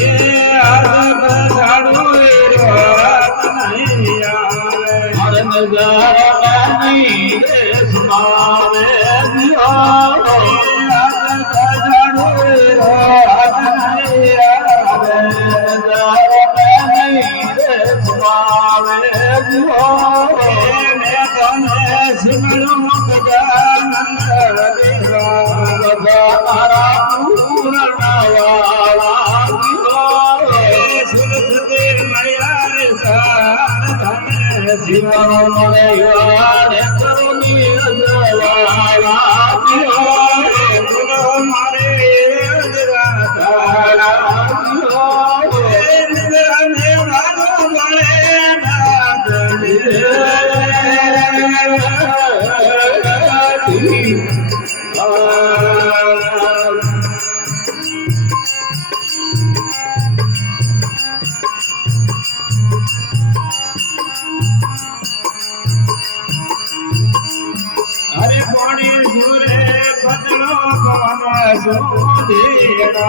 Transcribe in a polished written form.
ये आदब झाड़ू रात नहीं आवे हर नजर नहीं सुनावे दिया आदब झाड़ू रात नहीं आवे मैं तने सिमरूं गजानंद देवा तारा पूर्ण वाला सुरसुदे मैया रे सार धन शिवा मरे करुणी जवाला गुरु मारे अजरा तारा निद्राने मारो बड़े हरे पानी सूरे बदलो कौन सो देगा